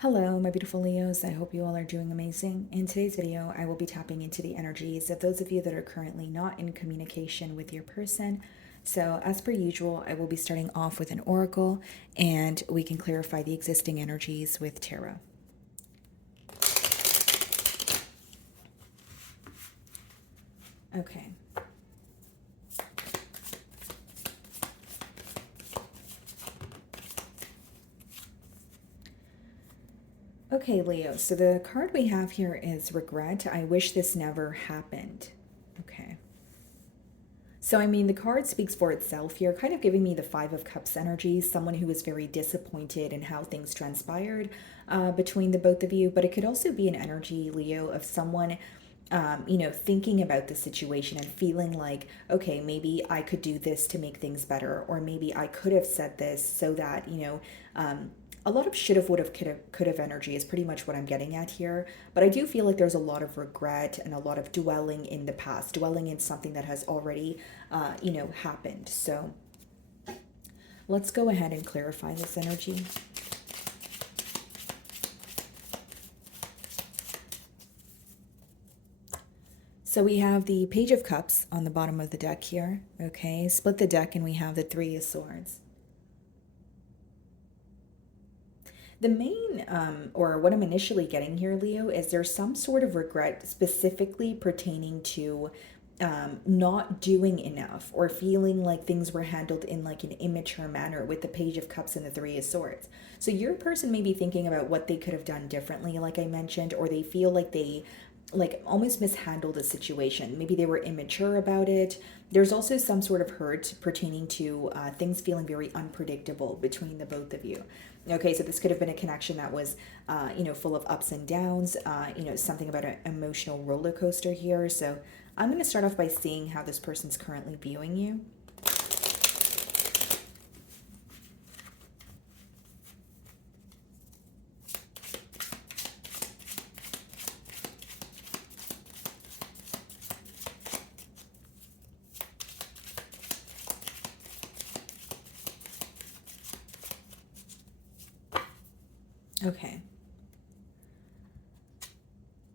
Hello, my beautiful Leos. I hope you all are doing amazing. In today's video, I will be tapping into the energies of those of you that are currently not in communication with your person. So, as per usual, I will be starting off with an oracle and we can clarify the existing energies with tarot. Okay. Okay, Leo. So the card we have here is regret. I wish this never happened. Okay. So, I mean, the card speaks for itself here, kind of giving me the Five of Cups energy, someone who is very disappointed in how things transpired between the both of you. But it could also be an energy, Leo, of someone, thinking about the situation and feeling like, okay, maybe I could do this to make things better, or maybe I could have said this so that, a lot of should have, would have, could have energy is pretty much what I'm getting at here. But I do feel like there's a lot of regret and a lot of dwelling in the past, dwelling in something that has already, happened. So let's go ahead and clarify this energy. So we have the Page of Cups on the bottom of the deck here. Okay, split the deck and we have the Three of Swords. The main, or what I'm initially getting here, Leo, is there's some sort of regret specifically pertaining to not doing enough or feeling like things were handled in like an immature manner with the Page of Cups and the Three of Swords. So your person may be thinking about what they could have done differently, like I mentioned, or they feel like they like almost mishandled a situation. Maybe they were immature about it. There's also some sort of hurt pertaining to things feeling very unpredictable between the both of you. Okay, so this could have been a connection that was, full of ups and downs, something about an emotional roller coaster here. So I'm going to start off by seeing how this person's currently viewing you. Okay.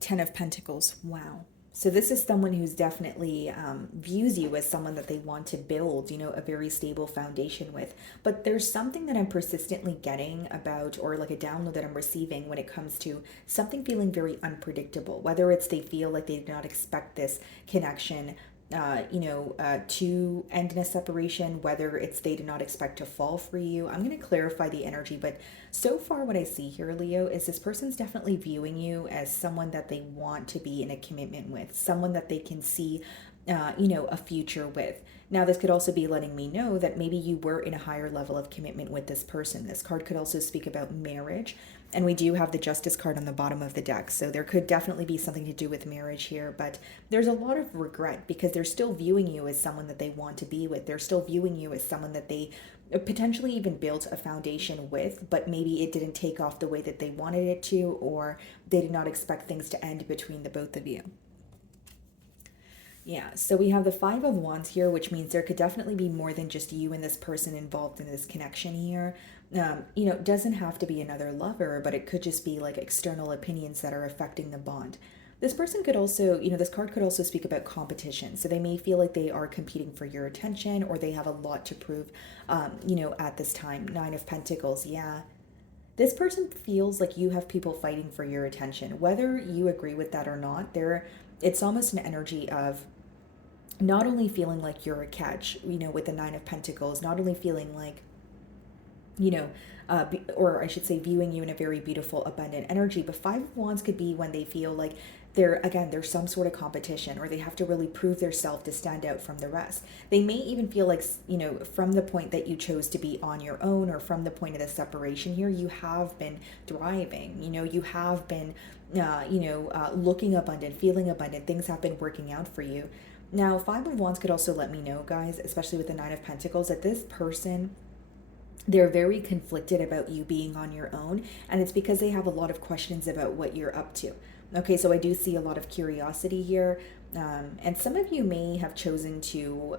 Ten of Pentacles. Wow. So this is someone who's definitely views you as someone that they want to build, a very stable foundation with. But there's something that I'm persistently getting about, or like a download that I'm receiving when it comes to something feeling very unpredictable. Whether it's they feel like they did not expect this connection to end in a separation, whether it's they did not expect to fall for you. I'm going to clarify the energy, but so far what I see here, Leo, is this person's definitely viewing you as someone that they want to be in a commitment with, someone that they can see, a future with. Now, this could also be letting me know that maybe you were in a higher level of commitment with this person. This card could also speak about marriage. And we do have the Justice card on the bottom of the deck. So there could definitely be something to do with marriage here. But there's a lot of regret because they're still viewing you as someone that they want to be with. They're still viewing you as someone that they potentially even built a foundation with, but maybe it didn't take off the way that they wanted it to, or they did not expect things to end between the both of you. Yeah, so we have the Five of Wands here, which means there could definitely be more than just you and this person involved in this connection here. It doesn't have to be another lover, but it could just be like external opinions that are affecting the bond. This person could also, this card could also speak about competition. So they may feel like they are competing for your attention, or they have a lot to prove, at this time. Nine of Pentacles, yeah. This person feels like you have people fighting for your attention. Whether you agree with that or not, it's almost an energy of not only feeling like you're a catch, with the Nine of Pentacles, not only feeling like, you know, or I should say, viewing you in a very beautiful, abundant energy, but Five of Wands could be when they feel like there's some sort of competition, or they have to really prove their self to stand out from the rest. They may even feel like, from the point that you chose to be on your own, or from the point of the separation here, you have been thriving. You have been, looking abundant, feeling abundant. Things have been working out for you. Now, Five of Wands could also let me know, guys, especially with the Nine of Pentacles, that this person, they're very conflicted about you being on your own, and it's because they have a lot of questions about what you're up to. Okay, so I do see a lot of curiosity here. And some of you may have chosen to,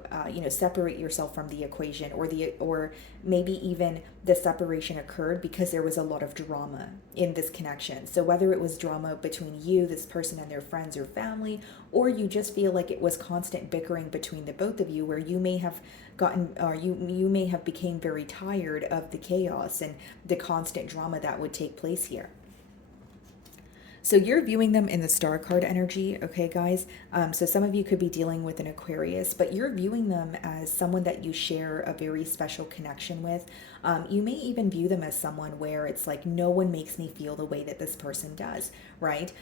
separate yourself from the equation, or maybe even the separation occurred because there was a lot of drama in this connection. So whether it was drama between you, this person, and their friends or family, or you just feel like it was constant bickering between the both of you, where you may have gotten, or you may have became very tired of the chaos and the constant drama that would take place here. So you're viewing them in the star card energy, okay, guys? So some of you could be dealing with an Aquarius, but you're viewing them as someone that you share a very special connection with. You may even view them as someone where it's like, no one makes me feel the way that this person does, right?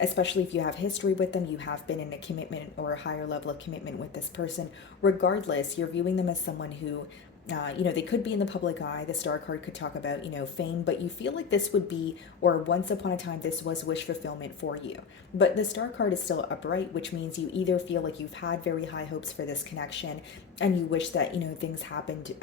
Especially if you have history with them, you have been in a commitment or a higher level of commitment with this person. Regardless, you're viewing them as someone who they could be in the public eye. The star card could talk about, fame, but you feel like this would be, or once upon a time, this was wish fulfillment for you. But the star card is still upright, which means you either feel like you've had very high hopes for this connection and you wish that, things happened,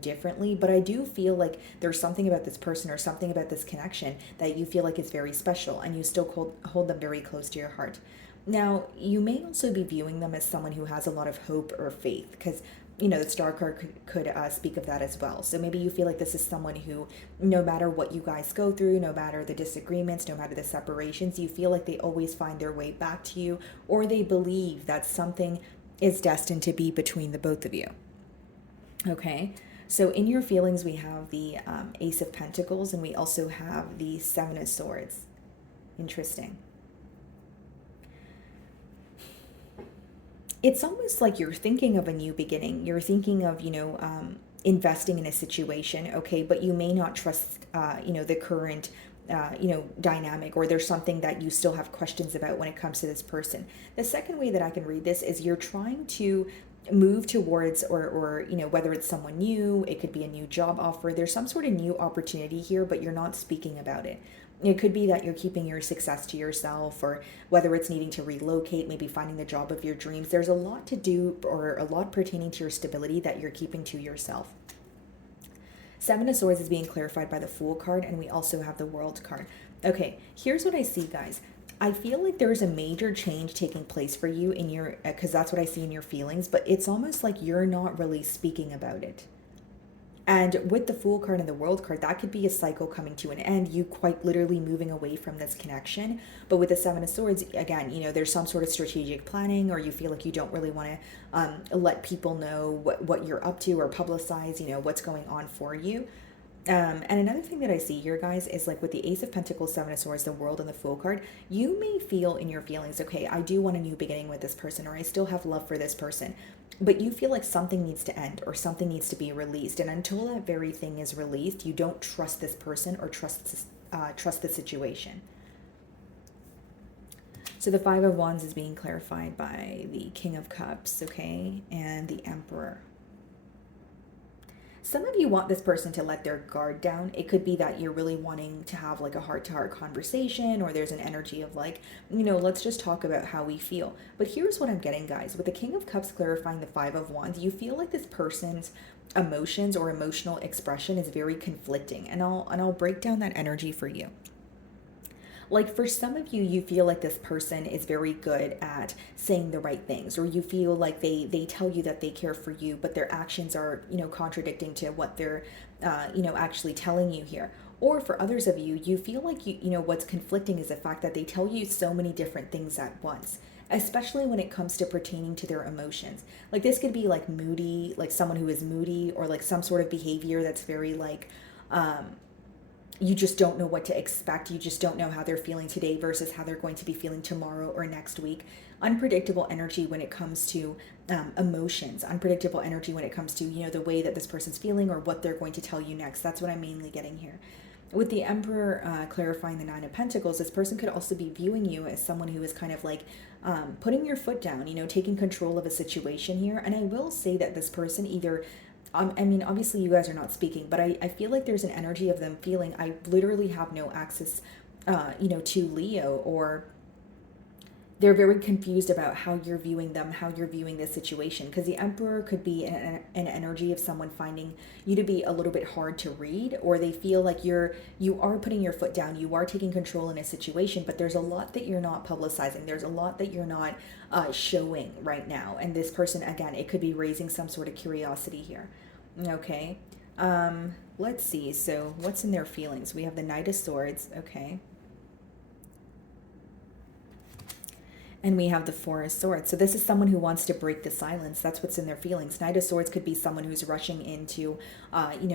differently. But I do feel like there's something about this person or something about this connection that you feel like is very special and you still hold them very close to your heart. Now, you may also be viewing them as someone who has a lot of hope or faith, because the star card could speak of that as well. So maybe you feel like this is someone who, no matter what you guys go through, no matter the disagreements, no matter the separations, you feel like they always find their way back to you, or they believe that something is destined to be between the both of you. Okay, so in your feelings, we have the Ace of Pentacles, and we also have the Seven of Swords. Interesting. It's almost like you're thinking of a new beginning. You're thinking of, investing in a situation, okay, but you may not trust, the current, dynamic, or there's something that you still have questions about when it comes to this person. The second way that I can read this is you're trying to move towards, or whether it's someone new, it could be a new job offer, there's some sort of new opportunity here, but you're not speaking about it. It could be that you're keeping your success to yourself, or whether it's needing to relocate, maybe finding the job of your dreams. There's a lot to do, or a lot pertaining to your stability that you're keeping to yourself. Seven of Swords is being clarified by the Fool card, and we also have the World card. Okay, here's what I see, guys. I feel like there's a major change taking place for you in your, because that's what I see in your feelings, but it's almost like you're not really speaking about it. And with the Fool card and the World card, that could be a cycle coming to an end, you quite literally moving away from this connection. But with the Seven of Swords, again, there's some sort of strategic planning, or you feel like you don't really want to let people know what you're up to, or publicize, what's going on for you. And another thing that I see here, guys, is like with the Ace of Pentacles, Seven of Swords, the World, and the Fool card, you may feel in your feelings, okay, I do want a new beginning with this person, or I still have love for this person, but you feel like something needs to end, or something needs to be released. And until that very thing is released, you don't trust this person, or trust the situation. So the Five of Wands is being clarified by the King of Cups, okay, and the Emperor. Some of you want this person to let their guard down. It could be that you're really wanting to have like a heart-to-heart conversation, or there's an energy of like, let's just talk about how we feel. But here's what I'm getting, guys. With the King of Cups clarifying the Five of Wands, you feel like this person's emotions or emotional expression is very conflicting. And I'll break down that energy for you. Like for some of you, you feel like this person is very good at saying the right things, or you feel like they tell you that they care for you, but their actions are, contradicting to what they're, actually telling you here. Or for others of you, you feel like, what's conflicting is the fact that they tell you so many different things at once, especially when it comes to pertaining to their emotions. Like this could be like moody, like someone who is moody, or like some sort of behavior that's very like, you just don't know what to expect. You just don't know how they're feeling today versus how they're going to be feeling tomorrow or next week. Unpredictable energy when it comes to emotions. Unpredictable energy when it comes to, the way that this person's feeling or what they're going to tell you next. That's what I'm mainly getting here. With the Emperor clarifying the Nine of Pentacles, this person could also be viewing you as someone who is kind of like putting your foot down, taking control of a situation here. And I will say that this person either obviously you guys are not speaking, but I feel like there's an energy of them feeling I literally have no access, to Leo, or they're very confused about how you're viewing them, how you're viewing this situation. Because the Emperor could be an energy of someone finding you to be a little bit hard to read, or they feel like you are putting your foot down, you are taking control in a situation, but there's a lot that you're not publicizing. There's a lot that you're not showing right now. And this person, again, it could be raising some sort of curiosity here. Okay. Let's see. So what's in their feelings? We have the Knight of Swords. Okay. And we have the Four of Swords. So this is someone who wants to break the silence. That's what's in their feelings. Knight of Swords could be someone who's rushing in to,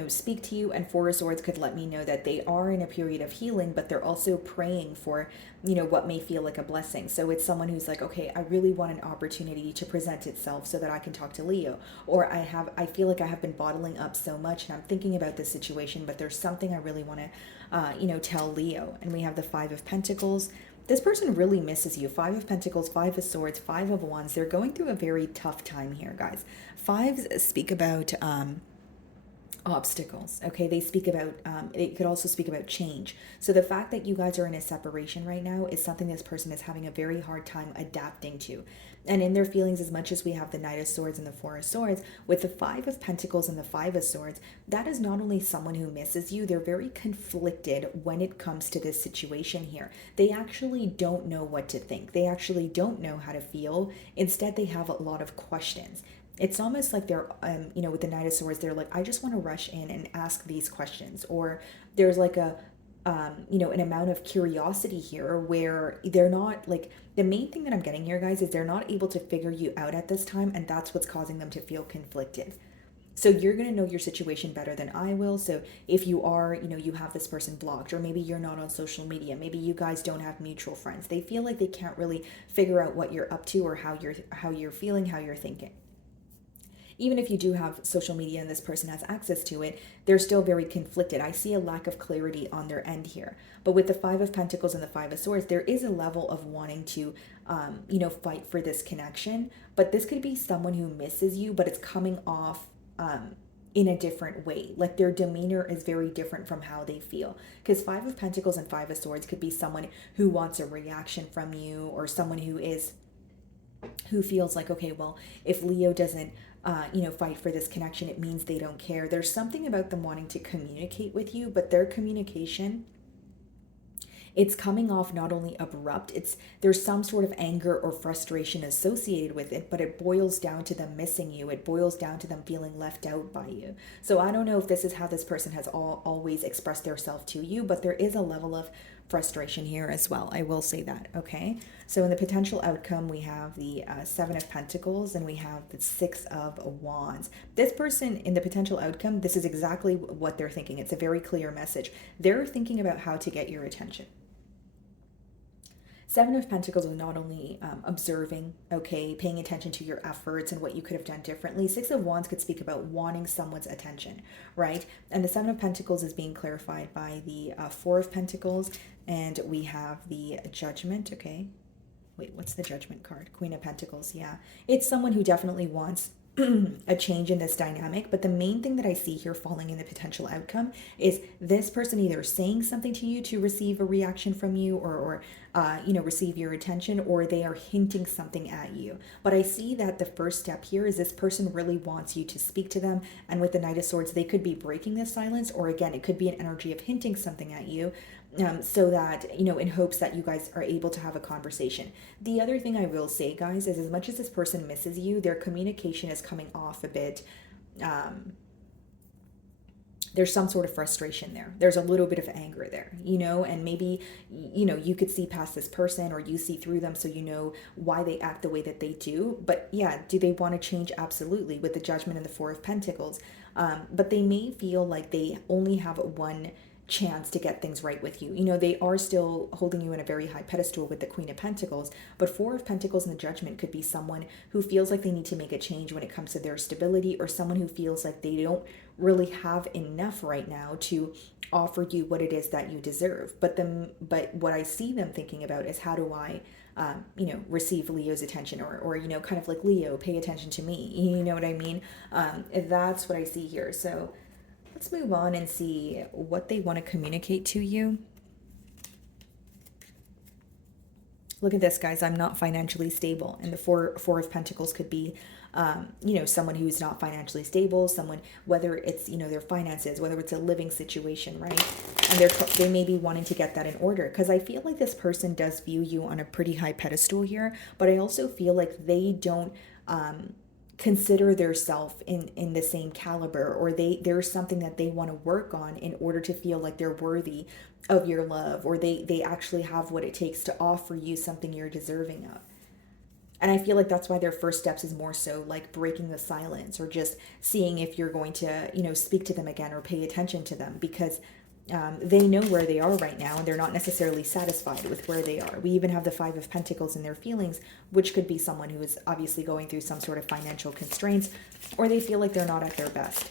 speak to you. And Four of Swords could let me know that they are in a period of healing, but they're also praying for, what may feel like a blessing. So it's someone who's like, okay, I really want an opportunity to present itself so that I can talk to Leo. Or I feel like I have been bottling up so much and I'm thinking about this situation, but there's something I really want to, tell Leo. And we have the Five of Pentacles. This person really misses you. Five of Pentacles, Five of Swords, Five of Wands. They're going through a very tough time here, guys. Fives speak about obstacles. Okay, they speak about it could also speak about change. So the fact that you guys are in a separation right now is something this person is having a very hard time adapting to. And in their feelings, as much as we have the Knight of Swords and the Four of Swords, with the Five of Pentacles and the Five of Swords, that is not only someone who misses you, they're very conflicted when it comes to this situation here. They actually don't know what to think. They actually don't know how to feel. Instead, they have a lot of questions. It's almost like they're, with the Knight of Swords, they're like, I just want to rush in and ask these questions. Or there's like an amount of curiosity here where they're not like, the main thing that I'm getting here, guys, is they're not able to figure you out at this time. And that's what's causing them to feel conflicted. So you're going to know your situation better than I will. So if you are, you have this person blocked, or maybe you're not on social media, maybe you guys don't have mutual friends. They feel like they can't really figure out what you're up to or how you're feeling, how you're thinking. Even if you do have social media and this person has access to it, they're still very conflicted. I see a lack of clarity on their end here. But with the Five of Pentacles and the Five of Swords, there is a level of wanting to, fight for this connection. But this could be someone who misses you, but it's coming off in a different way. Like their demeanor is very different from how they feel. Because Five of Pentacles and Five of Swords could be someone who wants a reaction from you, or someone who feels like, okay, well, if Leo doesn't fight for this connection, it means they don't care. There's something about them wanting to communicate with you, but their communication, it's coming off not only abrupt, there's some sort of anger or frustration associated with it, but it boils down to them missing you. It boils down to them feeling left out by you. So I don't know if this is how this person has always expressed themselves to you, but there is a level of frustration here as well. I will say that, okay? So in the potential outcome, we have the Seven of Pentacles and we have the Six of Wands. This person in the potential outcome, this is exactly what they're thinking. It's a very clear message. They're thinking about how to get your attention. Seven of Pentacles is not only observing, okay, paying attention to your efforts and what you could have done differently. Six of Wands could speak about wanting someone's attention, right? And the Seven of Pentacles is being clarified by the Four of Pentacles, and we have the Judgment, okay? Wait, what's the Judgment card? Queen of Pentacles, yeah. It's someone who definitely wants a change in this dynamic, but the main thing that I see here falling in the potential outcome is this person either saying something to you to receive a reaction from you, or receive your attention, or they are hinting something at you. But I see that the first step here is this person really wants you to speak to them, and with the Knight of Swords, they could be breaking this silence, or again, it could be an energy of hinting something at you, so that, in hopes that you guys are able to have a conversation. The other thing I will say, guys, is as much as this person misses you, their communication is coming off a bit, there's some sort of frustration there. There's a little bit of anger there, and maybe, you could see past this person, or you see through them, so you know why they act the way that they do. But yeah, do they want to change? Absolutely, with the Judgment and the Four of Pentacles. But they may feel like they only have one chance to get things right with you. They are still holding you in a very high pedestal with the Queen of Pentacles, but Four of Pentacles and the Judgment could be someone who feels like they need to make a change when it comes to their stability, or someone who feels like they don't really have enough right now to offer you what it is that you deserve. But what I see them thinking about is, how do I receive Leo's attention, or kind of like, Leo, pay attention to me. You know what I mean? That's what I see here. So let's move on and see what they want to communicate to you. Look at this, guys. I'm not financially stable. And the four of Pentacles could be, someone who's not financially stable, someone, whether it's, their finances, whether it's a living situation, right? And they may be wanting to get that in order, because I feel like this person does view you on a pretty high pedestal here, but I also feel like they don't consider their self in the same caliber, or there's something that they want to work on in order to feel like they're worthy of your love, or they actually have what it takes to offer you something you're deserving of. And I feel like that's why their first steps is more so like breaking the silence, or just seeing if you're going to, speak to them again or pay attention to them, because they know where they are right now and they're not necessarily satisfied with where they are. We even have the Five of Pentacles in their feelings, which could be someone who is obviously going through some sort of financial constraints, or they feel like they're not at their best.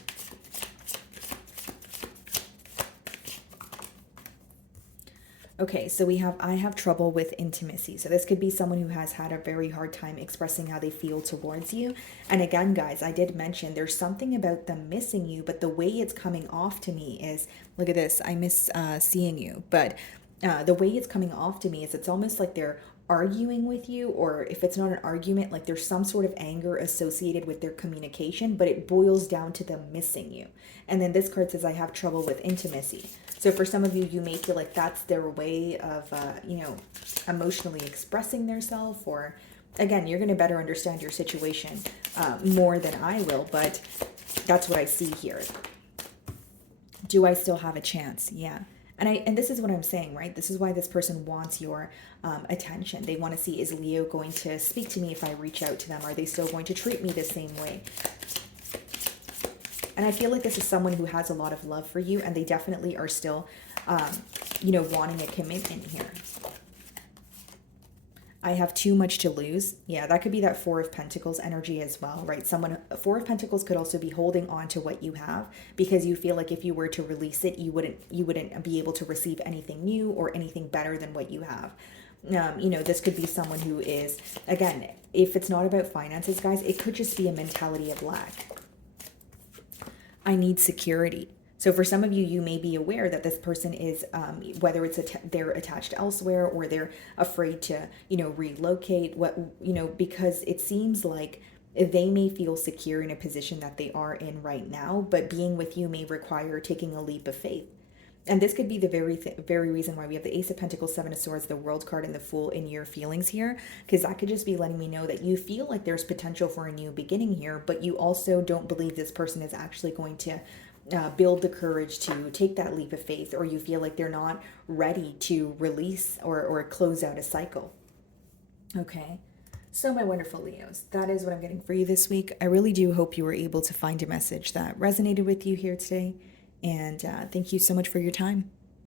Okay, so we have, I have trouble with intimacy. So this could be someone who has had a very hard time expressing how they feel towards you. And again, guys, I did mention there's something about them missing you, but the way it's coming off to me is, look at this, I miss seeing you. But the way it's coming off to me is it's almost like they're arguing with you, or if it's not an argument, like there's some sort of anger associated with their communication, but it boils down to them missing you. And then this card says, I have trouble with intimacy. So for some of you, you may feel like that's their way of, emotionally expressing themselves, or again, you're going to better understand your situation more than I will, but that's what I see here. Do I still have a chance? Yeah. And this is what I'm saying, right? This is why this person wants your attention. They want to see, is Leo going to speak to me if I reach out to them? Are they still going to treat me the same way? And I feel like this is someone who has a lot of love for you, and they definitely are still, wanting a commitment here. I have too much to lose. Yeah, that could be that Four of Pentacles energy as well, right? Four of Pentacles could also be holding on to what you have, because you feel like if you were to release it, you wouldn't be able to receive anything new or anything better than what you have. This could be someone who is, again, if it's not about finances, guys, it could just be a mentality of lack. I need security. So for some of you, you may be aware that this person is, whether it's they're attached elsewhere, or they're afraid to, relocate, because it seems like they may feel secure in a position that they are in right now, but being with you may require taking a leap of faith. And this could be the very reason why we have the Ace of Pentacles, Seven of Swords, the World card, and the Fool in your feelings here, because that could just be letting me know that you feel like there's potential for a new beginning here, but you also don't believe this person is actually going to build the courage to take that leap of faith, or you feel like they're not ready to release or close out a cycle. Okay. So my wonderful Leos, that is what I'm getting for you this week. I really do hope you were able to find a message that resonated with you here today. And thank you so much for your time.